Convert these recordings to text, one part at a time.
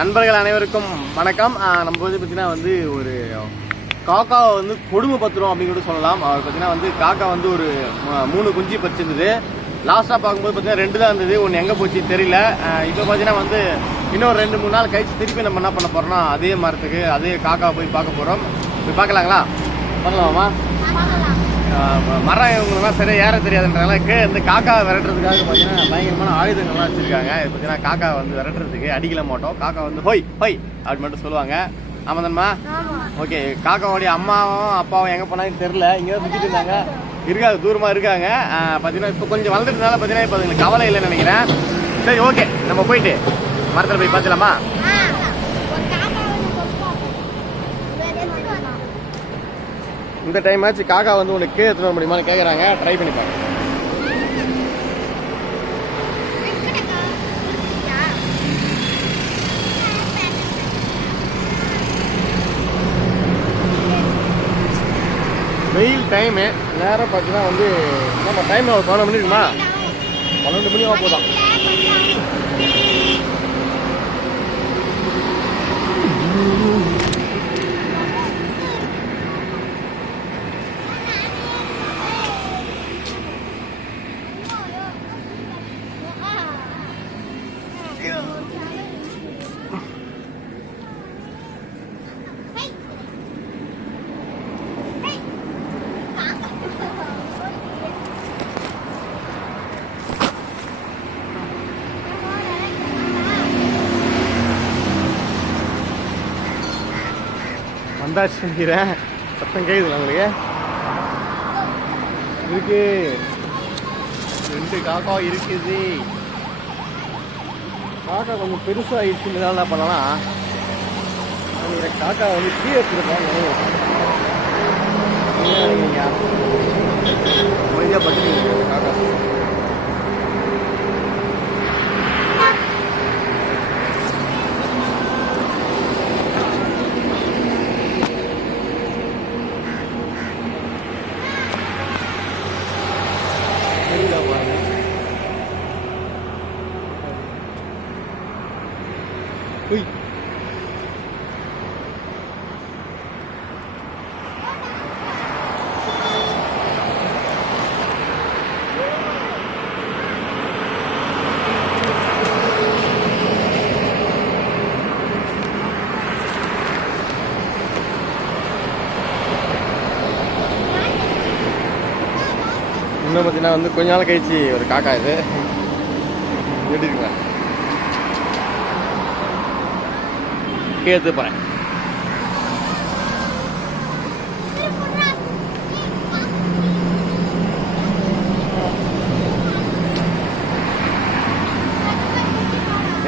நண்பர்கள் அனைவருக்கும் வணக்கம். நம்ம வந்து பார்த்தீங்கன்னா வந்து ஒரு காக்காவை வந்து கொடுமைப்படுத்துகிறோம் அப்படின்னு கூட சொல்லலாம். அவர் பார்த்தீங்கன்னா வந்து காக்கா வந்து ஒரு 3 குஞ்சு பறிச்சிருந்தது. லாஸ்ட்டாக பார்க்கும்போது பார்த்தீங்கன்னா 2 தான் இருந்தது. ஒன்று எங்கே போச்சு தெரியல. இப்போ பார்த்தீங்கன்னா வந்து இன்னொரு 2-3 நாள் கழிச்சு திருப்பி நம்ம என்ன பண்ண போகிறோம்னா அதே மரத்துக்கு அதே காக்காவை போய் பார்க்க போகிறோம். போய் பார்க்கலாங்களா? பார்க்கலாமா? மரம் இவங்களுக்குலாம் சரியாக ஏற தெரியாதுன்றாங்களா. இந்த காக்காவை விரட்டுறதுக்காக பார்த்தீங்கன்னா பயங்கரமான ஆயுதங்கள்லாம் வச்சுருக்காங்க. இது பார்த்தீங்கன்னா காக்கா வந்து விரட்டுறதுக்கு அடிக்கல மாட்டோம். காக்கா வந்து ஹொய் ஹொய் அப்படி மட்டும் சொல்லுவாங்க. ஆமாம் தான்மா? ஓகே. காக்காவோடைய அம்மாவும் அப்பாவும் எங்கே போனாலும் தெரில. இங்கே தான் சுற்றிட்டு இருந்தாங்க. இருக்காங்க, தூரமாக இருக்காங்க. பார்த்தீங்கன்னா இப்போ கொஞ்சம் வளர்ந்துட்டனால பார்த்தீங்கன்னா இப்போ அதுங்களுக்கு கவலை இல்லைன்னு நினைக்கிறேன். சரி, ஓகே, நம்ம போயிட்டு மரத்தில் போய் பார்த்துலாமா? இந்த டைம் ஆச்சு காக்கா வந்து உனக்கு கீழே எடுத்துட்டு வர முடியுமான்னு கேட்குறாங்க. ட்ரை பண்ணி பாருங்க. வெயில் டைமு நேரம் பார்த்தீங்கன்னா வந்து நம்ம டைம் 12 மணி இருக்குமா? 12 மணி ஆக போதான். வந்தாச்சு நினைக்கிறேன். சத்தம் கேட்குதுல உங்களுக்கு? இருக்கு 2 காக்கா இருக்குது. காக்கா கொஞ்சம் பெருசாகிடுச்சுன்றதால என்ன பண்ணலாம், காக்கா வந்து கீழே எடுத்துருப்பாங்க. மொழியாக பட்டு காக்கா இன்னும் பார்த்தீங்கன்னா வந்து கொஞ்ச நாள் கழிச்சு ஒரு காக்கா இது எப்படி இருக்குங்க கேட்டு போகிறேன்.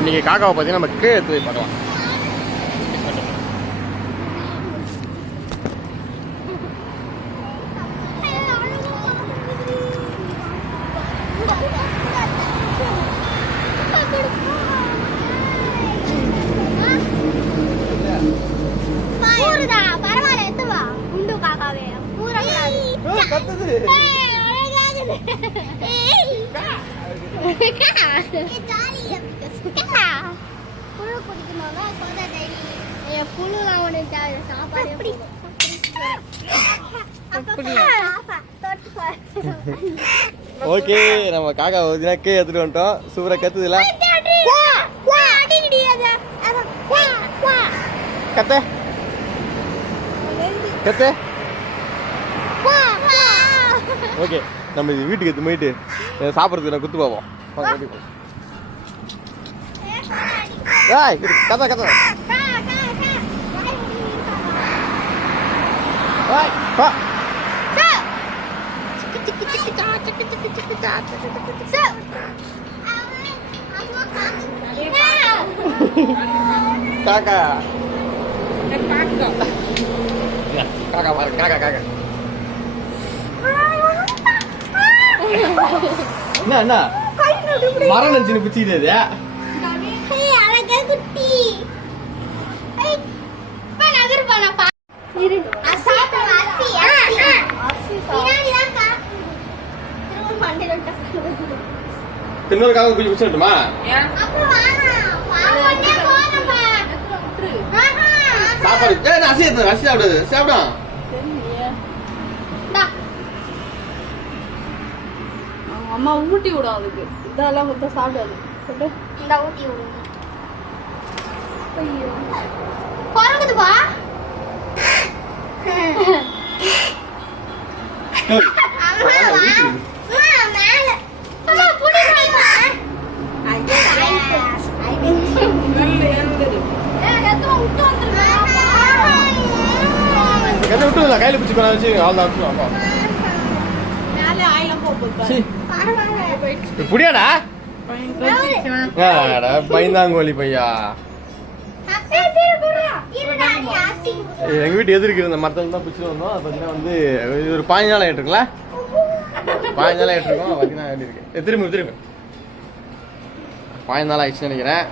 இன்னைக்கு காக்காவை பார்த்தீங்கன்னா நம்ம கேட்டு போய் பார்க்கலாம். ஓகே, நம்ம காக்கா கே எடுத்துட்டு வந்துட்டோம். சூப்பரா கத்துதுல. கத்து கத்து. ஓகே, நம்ம வீட்டுக்கு எடுத்து போயிட்டு சாப்பிட்றதுக்கு நான் குத்து பார்ப்போம். கத்த கத்த. காக்கா காக்கா பாரு, காக்கா காக்கா. என்ன என்ன மரம் நினைச்சு பிடிச்சிக்கிது. இன்னொரு காக்கா பிடிச்சி பிடிச்சிட்டுமா? சாப்பாடு ரசி சாப்பிடுது சாப்பிடும். அம்மா ஊட்டி விடும் அதுக்கு. இதெல்லாம் கொடுத்தா சாப்பிடாது. இந்த ஊட்டி விடுங்க. ஐயோ குரங்குதுப்பா. விட்டுல கையில பிடிச்சி வச்சு புடியாடா பயந்தாங்கோலி பையா. எங்க வீட்டு எதிர்க்கு இந்த மரத்துல தான் பிடிச்சிட்டு வந்தோம். அது பார்த்தீங்கன்னா வந்து ஒரு 15 நாள் ஆயிட்டு இருக்குல்ல, 15 நாள் ஆயிட்டு இருக்கோம். பார்த்தீங்கன்னா எப்படி இருக்கு திரும்ப 15 நாள் ஆயிடுச்சுன்னு நினைக்கிறேன்.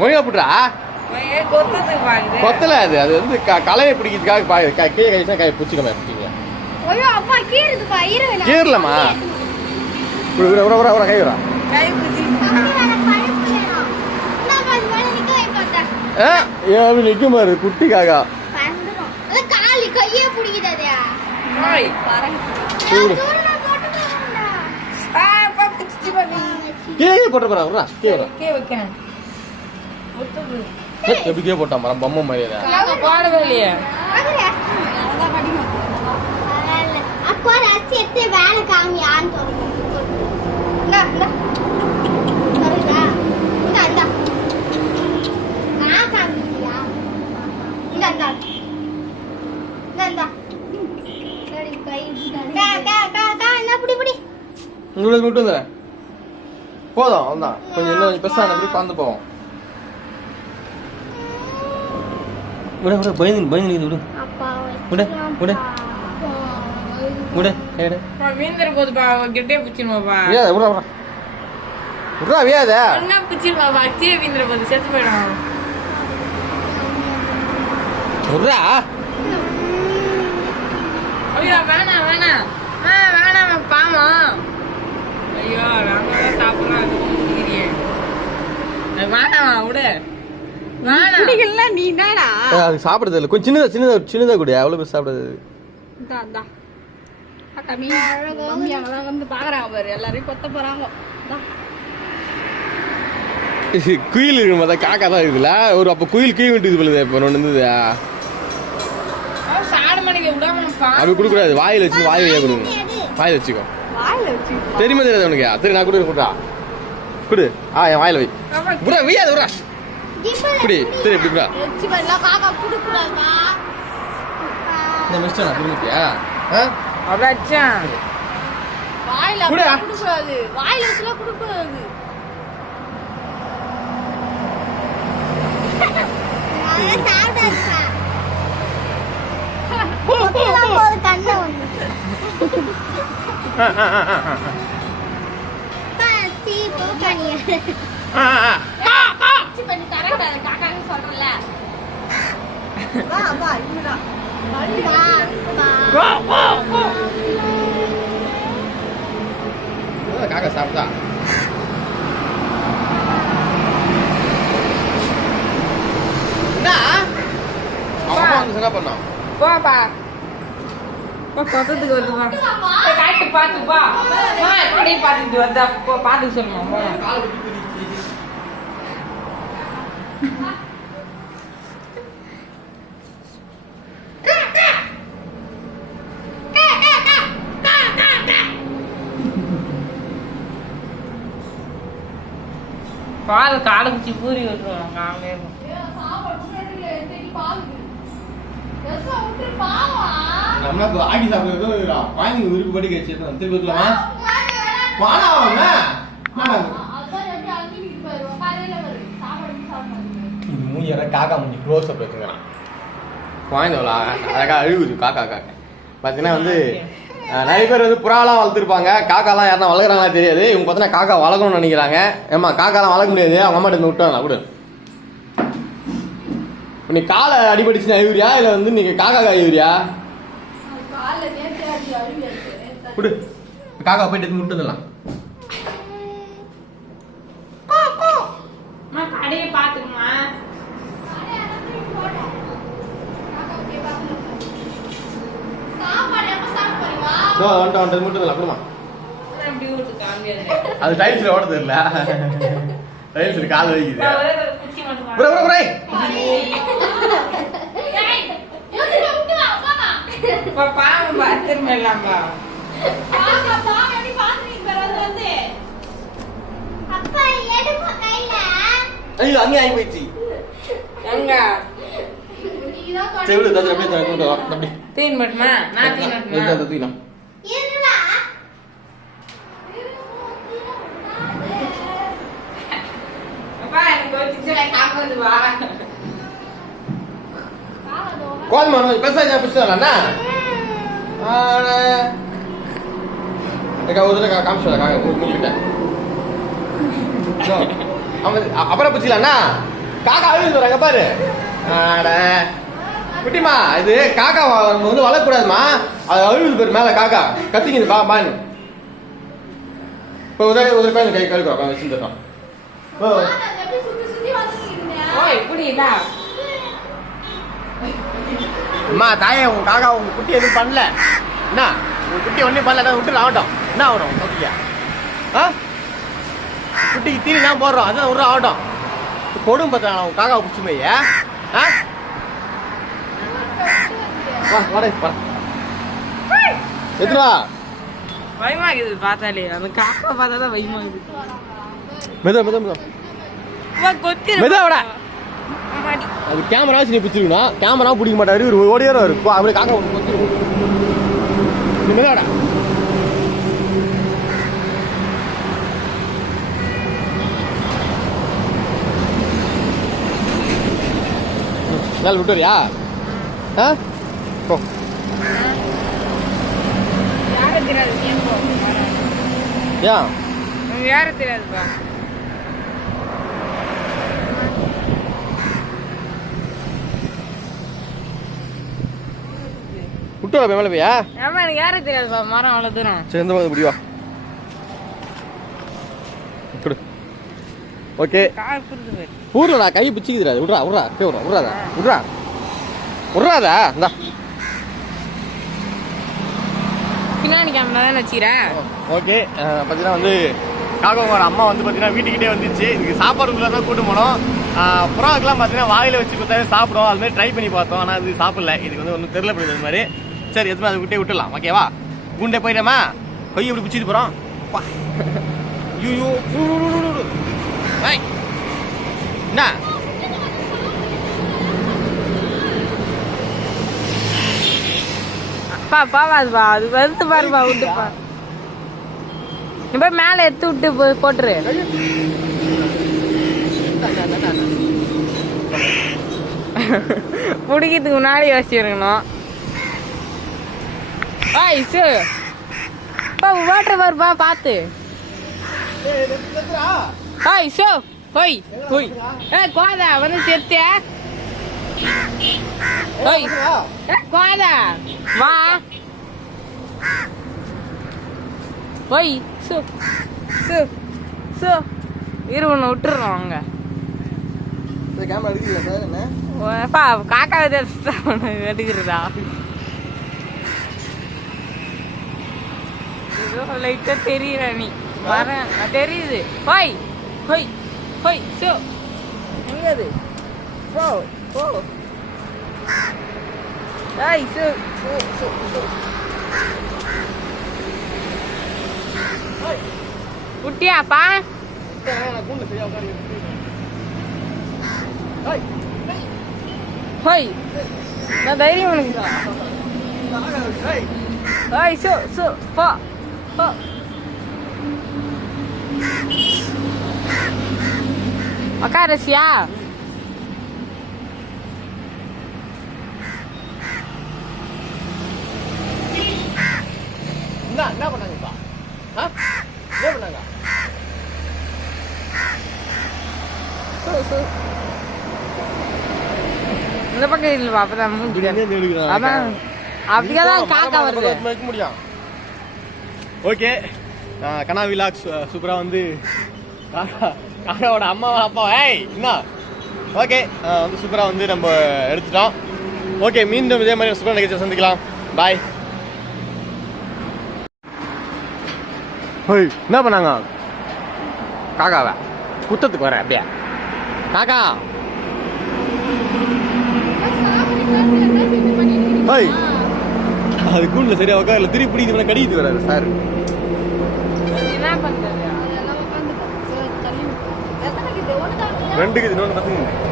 மொழியா புட்றா கொத்தல அது அது வந்து களையை பிடிக்கிறதுக்காக கீழே கழிச்சா கை பிடிச்சிக்கமா பிடிச்சிங்க. கீரலமா கை வரா நிக்கும் பாரு குட்டிக்காக. போட்டு போறா எப்படி கே போட்டா மரம் பொம்மை மாதிரி பாடவே இல்லையா? வேலை காமியான்னு உங்களுக்கு விட்டு வந்துடுறேன் போதும். அவ்வளோதான் கொஞ்சம் இன்னும் பெருசாக எப்படி பறந்து போவோம். விட விட பயந்து பயந்து விடு விட விட விட கைடு வீந்தர போதுப்பா கிட்டே பிடிச்சிருமாப்பா. விட விட விட்றா வியாத என்ன பிடிச்சிருமாப்பா அச்சியே வீந்தர போது செத்து போயிடும். விட்றா ஐயோ வேணாம் வேணாம் வேணாம் பாவம். ஐயோ நாங்க சாப்பிட்றோம் வேணாம் விடு வேணாம். நீ என்னடா அது சாப்பிடுறது இல்லை கொஞ்சம் சின்னதா கூட அவ்வளோ பேர் சாப்பிடுறது. வந்து பாக்குறாங்க பாரு எல்லாரையும் கொத்த போறாங்க. குயில் இருக்கு பார்த்தா காக்கா தான் இருக்குல்ல ஒரு அப்போ குயில் கீழ் விட்டு போலுது. இப்போ ஒன்று இருந்தது அப்படி கொடுக்கூடாது. வாயில் வச்சு வாய் வழியா கொடுங்க. வாயில் வச்சுக்கோ தெரியுமா தெரியாது உனக்கு? சரி நான் கொடுக்குறா குடு. என் வாயில் வை புடா வையாது விடா குடி சரி எப்படி புடா இந்த மிஸ்டர் நான் குடும்பிட்டியா வாயில குடுக்கூடாது. வாயில வச்சுலாம் குடுக்கூடாது. காக்கா சாப்பிட்டா என்ன பண்ணோம் போப்பா பக்கத்துக்கு வருவா காட்டு பாத்து பா அப்படியே பாத்துட்டு வந்தா பாத்து சொல்லுமா. பால் காலை குச்சி பூரி விட்டுருவோம் காலையே நம்ம ஆக்கி சாப்பிடுறது வாங்கி விருப்பப்படி கழிச்சு திருப்பி இது மூஞ்சி காக்கா மூஞ்சி க்ளோஸ் அப் வச்சுக்கிறான். குழந்தை அழகா அழுகுது காக்கா காக்கா. பார்த்தீங்கன்னா வந்து நிறைய பேர் வந்து புறாலாம் வளர்த்துருப்பாங்க. காக்காலாம் யாருன்னா வளர்க்குறாங்களா தெரியாது. இவங்க பார்த்தீங்கன்னா காக்கா வளர்க்கணும்னு நினைக்கிறாங்க. ஏமா காக்காலாம் வளர்க்க முடியாது அவங்க அம்மாட்ட இருந்து விட்டாங்களா கூட நீ காலை அடிபடிச்சு அழுவியா இல்லை வந்து நீங்க காக்கா அழுவியா விடு. காக்கா போயிட்டு விட்டுதலாம். கடையை பாத்துக்குமா வந்துட்டு மட்டும் இல்லை கொடுமா. அப்படி விட்டு காமியாது. அது டைல்ஸ்ல ஓட தெரியல. டைல்ஸ்ல கால் வைக்குது. குச்சி மட்டும் புரே புரே புரே. பாம்பு பாத்திரம் இல்லாம்பா. அப்பா எடுப்பா கையில. ஐயோ அங்கே ஆகி போயிடுச்சு. எங்க செவிடு தச்சு அப்படியே கொண்டு வா தம்பி. தீன் மட்டுமா? நான் தீன் மட்டுமா? இந்த தூக்கிலாம். இருடா. அப்பா எனக்கு கோச்சிச்சல காப்பது வா. கால் பண்ணு பேசாத பேசலாம்னா. ஆனா ஏகா உதல காமிச்சல காக முடிக்கிட்ட. அப்புறம் பிடிச்சலாம்னா காக்கா அழுது வராங்க பாரு. ஆட குட்டிமா இது காக்கா வந்து வளரக்கூடாதுமா. அது அழுது பேர் மேல காக்கா கத்திக்குது பா பான்னு. இப்போ உதவி பேர் கை கழுக்குறோம் வச்சுருக்கோம். ஓய் புடிடா. அம்மா தாயே உங்க காக்கா உங்க குட்டி எதுவும் பண்ணல. என்ன உங்க குட்டி ஒன்றும் பண்ணல விட்டு ஆகட்டும். என்ன ஆகட்டும் ஓகேயா? ஆ குட்டிக்கு தீனி தான் போடுறோம். அதான் விட்ற ஆகட்டும். கொடும் பார்த்தாங்க உங்க காக்கா பிடிச்சி போய். ஆ வா வாடகை வா எத்தனை பயமாகுது பார்த்தாலே. அந்த காக்கா பார்த்தா தான் பயமாகுது. மெதா மெதா மெதா வா கொத்திரு. மெதாவடா. அம்மாடி. அது கேமரா வச்சு நீ பிடிச்சிருக்கணும். கேமரா பிடிக்க மாட்டாரு. ஒரு ஓடியாரோ இருக்கும். அப்படியே காக்கா ஒன்று கொத்திருக்கும். நீ மெதாவடா. மேலே விட்டுறியா? ஆ போ. யாரும் தெரியாது. ஏன் போ? ஏன் உனக்கு யாரும் தெரியாதுப்பா. விட்டு வர மேலே போயா? ஆமா எனக்கு யாரும் தெரியாதுப்பா. மரம் அவ்வளோ தூரம். சரி இந்த மாதிரி முடிவா கொடு. ஓகே கால் புரிது போய். ஊர்லடா கை பிச்சுக்குதுடா. விட்றா விட்றா கே விட்றா விட்றாதா விட்றா விட்றாதா இந்தா. பின்னாடி கேமரா தானே வச்சுக்கிறேன். ஓகே பார்த்தீங்கன்னா வந்து காக்காவோட அம்மா வந்து பார்த்தீங்கன்னா வீட்டுக்கிட்டே வந்துச்சு. இதுக்கு சாப்பாடுக்குள்ளே தான் கூட்டு போனோம். புறாக்கெல்லாம் பார்த்தீங்கன்னா வாயில் வச்சு கொடுத்தாவே சாப்பிடும். அது மாதிரி ட்ரை பண்ணி பார்த்தோம். ஆனால் அது சாப்பிடல. இதுக்கு வந்து ஒன்றும் தெரியல போயிடுது அது மாதிரி. சரி எதுவுமே அதை விட்டே விட்டுடலாம். ஓகேவா? குண்டே போயிட்டேமா கொய்யை இப்படி பிடிச்சிட்டு போகிறோம். ஐயோ என்ன அப்பா பாவாதுப்பா. அது வருது பாருப்பா. விட்டுப்பா. நீ போய் மேலே எடுத்து விட்டு போய் போட்டுரு. பிடிக்கிறதுக்கு முன்னாடி யோசிச்சிருக்கணும். ஐசு பா வாட்டர் வருப்பா பார்த்து. ஐசு ஹோய் ஹோய் ஏ கோதா வந்து செத்து. ஓய் ஏ கோதா வா. ஓய் சு சு சு இரு ஒன்று விட்டுறோம் அங்கே. கேமரா எடுக்கல சார் என்ன பா காக்கா எடுக்கிறதா? ஏதோ லைட்டா தெரியல நீ வரேன் தெரியுது. ஹோய் ஹோய் ஹோய் சோ எங்கது போ போ. ஐய் சோ சோ சோ சோ குட்டியாப்பா. ஹோய் நான் தைரியம் உனக்கு. ஹோய் சோ சோ போ போ. உக்காரசியா? என்ன பண்ணாங்கப்பா? என்ன பண்ணாங்க? இந்த பக்கம் இல்லைப்பா. அப்பதான் அதான் அப்படியேதான் காக்கா வருது. வைக்க முடியும். ஓகே கனா விலாக் சூப்பராக வந்து காக்காவோட அம்மா அப்பா ஏய் என்ன ஓகே வந்து சூப்பராக வந்து நம்ம எடுத்துட்டோம். ஓகே மீண்டும் இதே மாதிரி சூப்பராக நிகழ்ச்சி சந்திக்கலாம். பாய். ஹோய் என்ன பண்ணாங்க காக்காவை குத்தத்துக்கு வரேன் அப்படியே காக்கா ஹோய் அது கூண்டில் சரியா உட்காரல திருப்பி பிடிக்குது கடிக்கிட்டு வராரு சார் என்ன பண்றது ரெண்டுக்கு இன்னொன்று பசங்க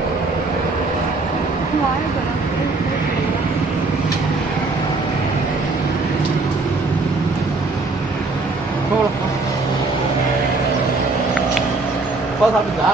சாப்பிட்டா